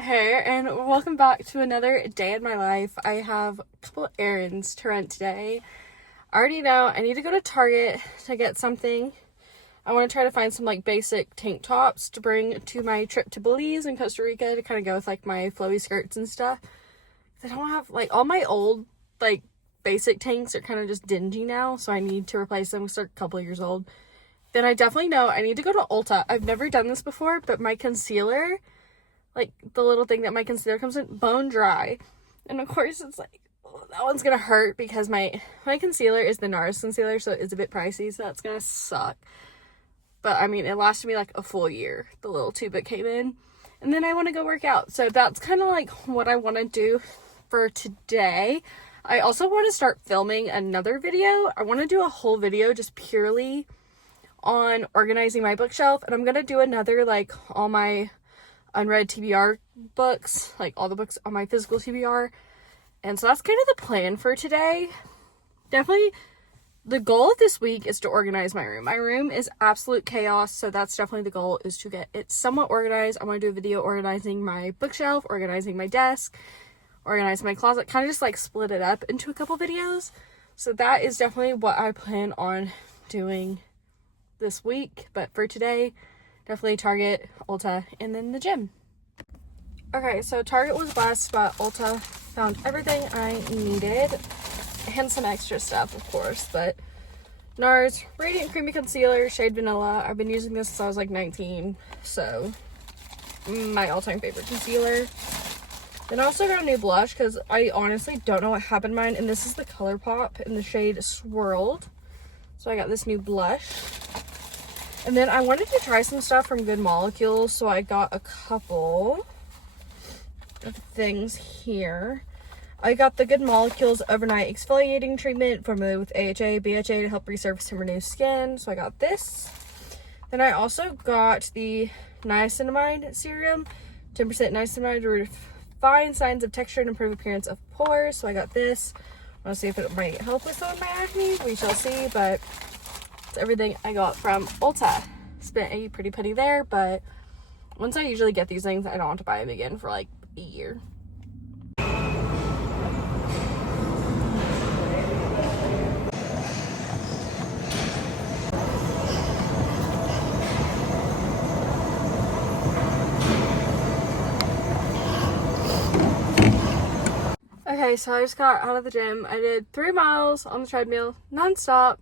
Hey, and welcome back to another day in my life. I have a couple errands to run today. I already know I need to go to Target to get something. I want to try to find some basic tank tops to bring to my trip to Belize and Costa Rica to kind of go with my flowy skirts and stuff. I don't have all my old basic tanks are kind of just dingy now, so I need to replace them because they're a couple years old. Then I definitely know I need to go to Ulta. I've never done this before, but my concealer, the little thing that my concealer comes in, bone dry. And of course it's that one's gonna hurt because my concealer is the NARS concealer, so it's a bit pricey, so that's gonna suck. But I mean, it lasted me a full year, the little tube it came in. And then I want to go work out, so that's kind of what I want to do for today. I also want to start filming another video. I want to do a whole video just purely on organizing my bookshelf, and I'm gonna do another all my unread TBR books, all the books on my physical TBR. And so that's kind of the plan for today. Definitely the goal of this week is to organize my room. My room is absolute chaos, so that's definitely the goal, is to get it somewhat organized. I want to do a video organizing my bookshelf, organizing my desk, organizing my closet, kind of just split it up into a couple videos. So that is definitely what I plan on doing this week. But for today, definitely Target, Ulta, and then the gym. Okay, so Target was last, but Ulta found everything I needed, and some extra stuff, of course. But NARS Radiant Creamy Concealer, shade Vanilla. I've been using this since I was 19, so my all-time favorite concealer. Then I also got a new blush because I honestly don't know what happened to mine, and this is the ColourPop in the shade Swirled. So I got this new blush. And then I wanted to try some stuff from Good Molecules, so I got a couple of things here. I got the Good Molecules Overnight Exfoliating Treatment formulated with AHA, BHA to help resurface and renew skin, so I got this. Then I also got the Niacinamide Serum, 10% niacinamide to refine signs of texture and improve appearance of pores, so I got this. I want to see if it might help with some of my acne, we shall see, but it's everything I got from Ulta. Spent a pretty penny there, but once I usually get these things, I don't want to buy them again for a year. Okay, so I just got out of the gym. I did 3 miles on the treadmill, non-stop.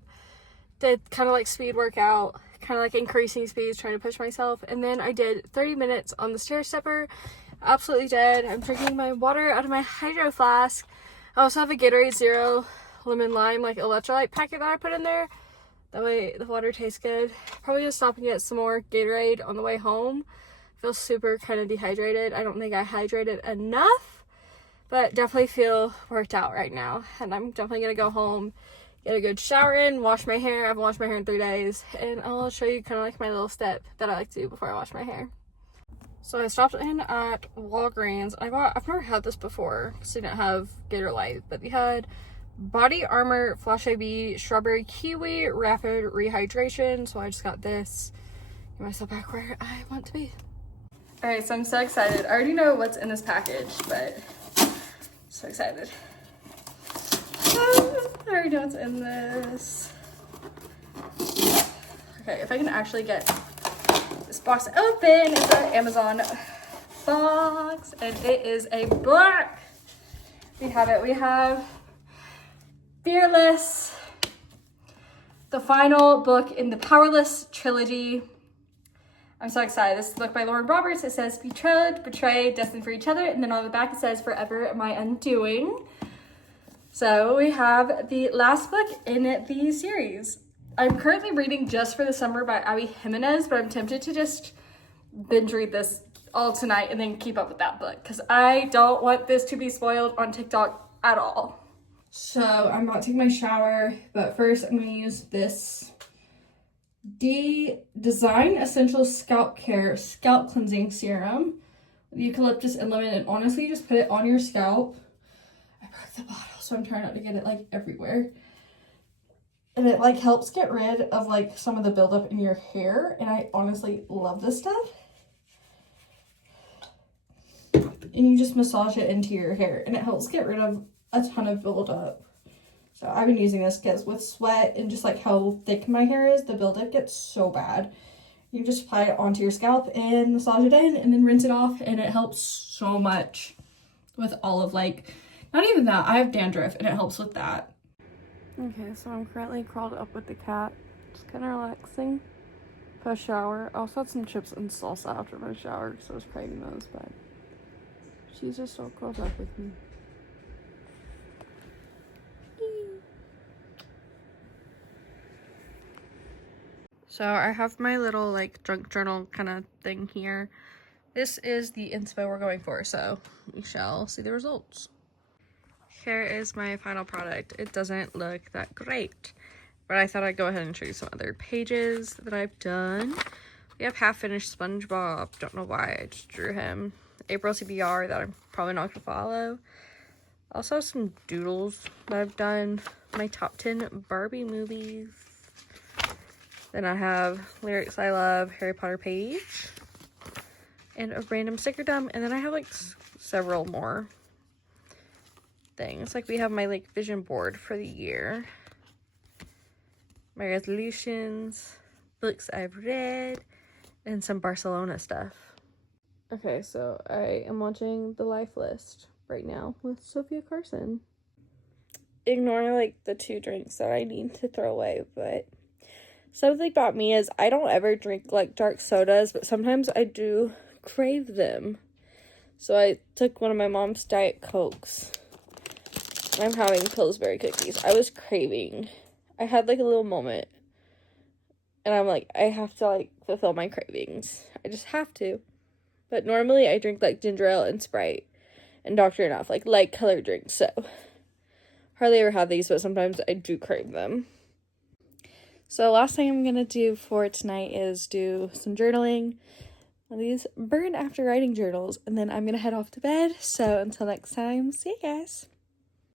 Did kind of speed workout, kind of increasing speeds, trying to push myself. And then I did 30 minutes on the stair stepper. Absolutely dead. I'm drinking my water out of my hydro flask. I also have a Gatorade Zero Lemon Lime electrolyte packet that I put in there. That way the water tastes good. Probably gonna stop and get some more Gatorade on the way home. I feel super kind of dehydrated. I don't think I hydrated enough, but definitely feel worked out right now. And I'm definitely gonna go home, get a good shower in, wash my hair. I haven't washed my hair in 3 days, and I'll show you kind of my little step that I like to do before I wash my hair. So I stopped in at Walgreens. I've never had this before because they didn't have Gator Light, but they had Body Armor Flash AB Strawberry Kiwi Rapid Rehydration. So I just got this. Get myself back where I want to be. Alright, so I'm so excited. I already know what's in this package, but so excited. I already know what's in this. Okay, if I can actually get this box open, it's an Amazon box, and it is a book. We have it. We have Fearless, the final book in the Powerless trilogy. I'm so excited. This is a book by Lauren Roberts. It says betrothed, betrayed, destined for each other, and then on the back it says forever my undoing. So we have the last book in the series. I'm currently reading Just for the Summer by Abby Jimenez, but I'm tempted to just binge read this all tonight and then keep up with that book because I don't want this to be spoiled on TikTok at all. So I'm about to take my shower, but first I'm going to use this Design Essential Scalp Care Scalp Cleansing Serum with eucalyptus and lemon, and honestly just put it on your scalp. I broke the bottle, so I'm trying not to get it everywhere. And it helps get rid of some of the buildup in your hair, and I honestly love this stuff. and you just massage it into your hair, and it helps get rid of a ton of buildup. So I've been using this because with sweat and just like how thick my hair is, the buildup gets so bad. You just apply it onto your scalp and massage it in and then rinse it off, and it helps so much with all of like, not even that, I have dandruff and it helps with that. Okay, so I'm currently curled up with the cat, just kind of relaxing. Post shower. I also had some chips and salsa after my shower because I was craving those, but she's just all curled up with me. So I have my little like junk journal kind of thing here. This is the inspo we're going for, so we shall see the results. Here is my final product. It doesn't look that great, but I thought I'd go ahead and show you some other pages that I've done. We have half finished SpongeBob. Don't know why, I just drew him. April CBR that I'm probably not gonna follow. Also some doodles that I've done. My top 10 Barbie movies. Then I have lyrics I love, Harry Potter page, and a random stickerdom. And then I have like several more things. Like we have my like vision board for the year, my resolutions, books I've read, and some Barcelona stuff. Okay, so I am watching The Life List right now with Sophia Carson. Ignore like the 2 drinks that I need to throw away, but something about me is I don't ever drink like dark sodas, but sometimes I do crave them. So I took one of my mom's Diet Cokes. I'm having Pillsbury cookies. I was craving. I had like a little moment. And I'm like, I have to like fulfill my cravings. I just have to. But normally I drink like ginger ale and Sprite and Dr. Enough, like light colored drinks. So hardly ever have these, but sometimes I do crave them. So last thing I'm going to do for tonight is do some journaling. These burn after writing journals. And then I'm going to head off to bed. So until next time, see you guys.